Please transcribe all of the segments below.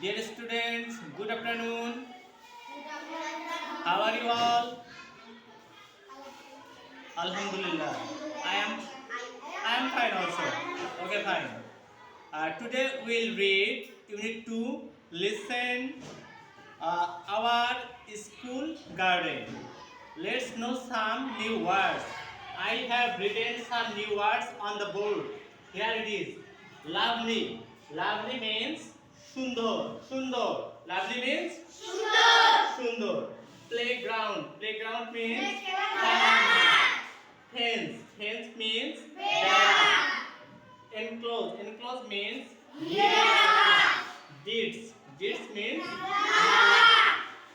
Dear students, good afternoon. How are you all? Alhamdulillah. I am fine also. Okay, fine. Today we'll read Unit 2. Listen our school garden. Let's know some new words. I have written some new words on the board. Here it is. Lovely. Lovely means sundor. Sundor. Lovely means sundor. Playground. Playground means fence. Fence means enclose. Enclose means deeds. Deeds means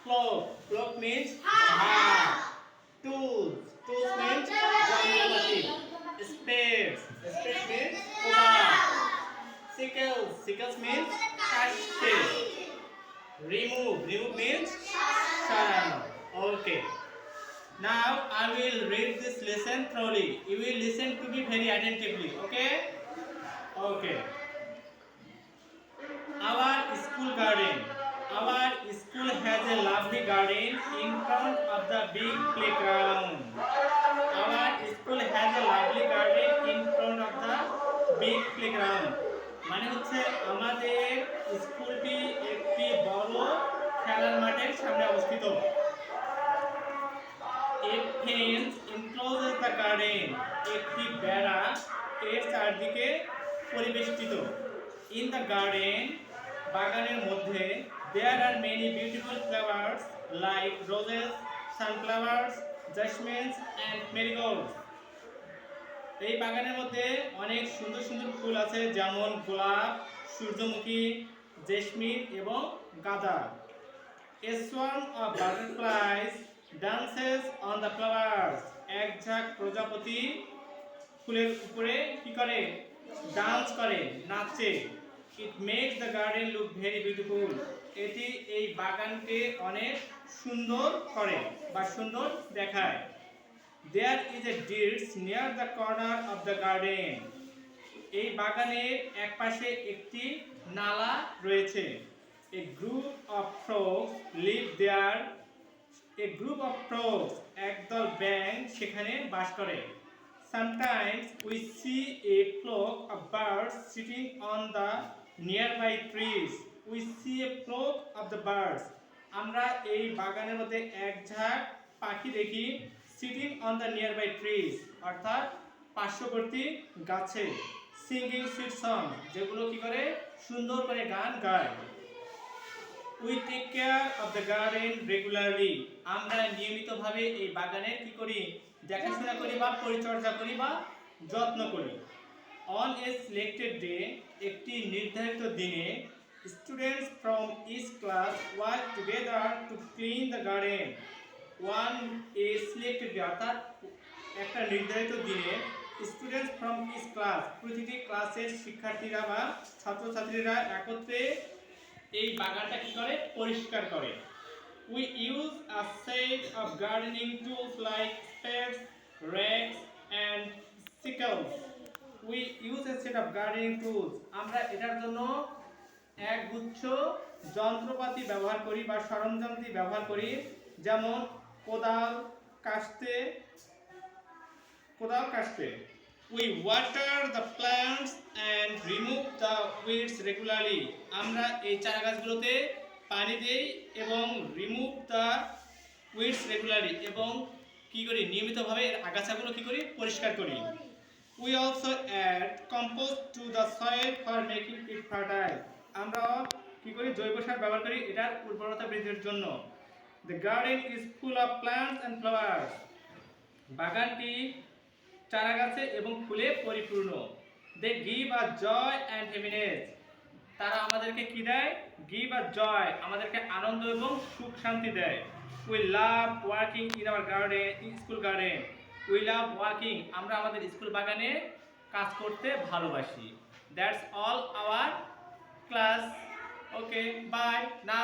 cloak. Cloak means tools. Tools means jontropati. Spades. Spades means sickles. Sickles means kaste. Remove. Remove means sarana. Okay. Now I will read this lesson thoroughly. You will listen to me very attentively. Okay? Okay. Our school garden. Our school has a lovely garden in front of the big playground. Our school has a lovely garden in front of the big playground. মানে হচ্ছে আমাদের স্কুলটি একটি বড় খেলার মাঠের সামনে অবস্থিত। A fence encloses the garden. একটি বেড়া এর চারদিকে পরিবেষ্টিত। In the garden, বাগানের মধ্যে there are many beautiful flowers like roses, sunflowers, jasmines and marigolds. এই বাগানের মধ্যে অনেক সুন্দর সুন্দর ফুল আছে যেমন গোলাপ, সূর্যমুখী, জেসমিন এবং গাঁদা। A swarm of butterflies dances on the flowers. এক ঝাঁক প্রজাপতি ফুলের উপরে কি করে? ডান্স করে, নাচে। It makes the garden look very beautiful. এটি এই বাগানকে অনেক সুন্দর করে বা সুন্দর দেখায়। There is a ditch near the corner of the garden. এই বাগানের একপাশে একটি নালা রয়েছে। A group of frogs live there. A group of frogs, একদল ব্যাঙ সেখানে বাস করে। Sometimes we see a flock of birds sitting on the nearby trees. We see a flock of the birds. আমরা এই বাগানের মধ্যে এক ঝাঁক পাখি দেখি sitting on the nearby trees, অর্থাৎ পার্শ্ববর্তী গাছে। Singing sweet song, যেগুলো কি করে? সুন্দর করে গান গায়। We take care of the garden regularly. আমরা নিয়মিতভাবে এই বাগানের কি করি? দেখাশোনা করি বা পরিচর্যা করি বা যত্ন করি। On a selected day, একটি নির্ধারিত দিনে students from each class work together to clean the garden. One a selected day, অর্থাৎ একটা নির্ধারিত দিনে students from each class, প্রতিটি ক্লাসের শিক্ষার্থীরা বা ছাত্রছাত্রীরা একত্রে এই বাগানটা কি করে? পরিষ্কার করে। We use a set of gardening tools like spades, rakes and sickles. We use a set of gardening tools. আমরা এটার জন্য এক গুচ্ছ যন্ত্রপাতি ব্যবহার করি বা সরঞ্জামটি ব্যবহার করি যেমন কোদাল, কাস্তে। We water the plants and remove the weeds regularly. আমরা এই চারা গাছগুলোতে পানি দেই এবং remove the weeds regularly এবং কি করি? নিয়মিতভাবে এর আগাছাগুলো কি করি? পরিষ্কার করি। We also add compost to the soil for making it fertile. আমরা কি করি? জৈব সার ব্যবহার করি এটার উর্বরতা বৃদ্ধির জন্য। The garden is full of plants and flowers. বাগানটি চারা গাছে এবং ফুলে পরিপূর্ণ। They give us joy and happiness. তারা আমাদেরকে কি দেয়? Give us joy, আমাদেরকে আনন্দ এবং সুখ শান্তি দেয়। We love working in our garden, in school garden. We love working, আমরা আমাদের স্কুল বাগানে কাজ করতে ভালোবাসি। That's all our class. Okay, bye. Now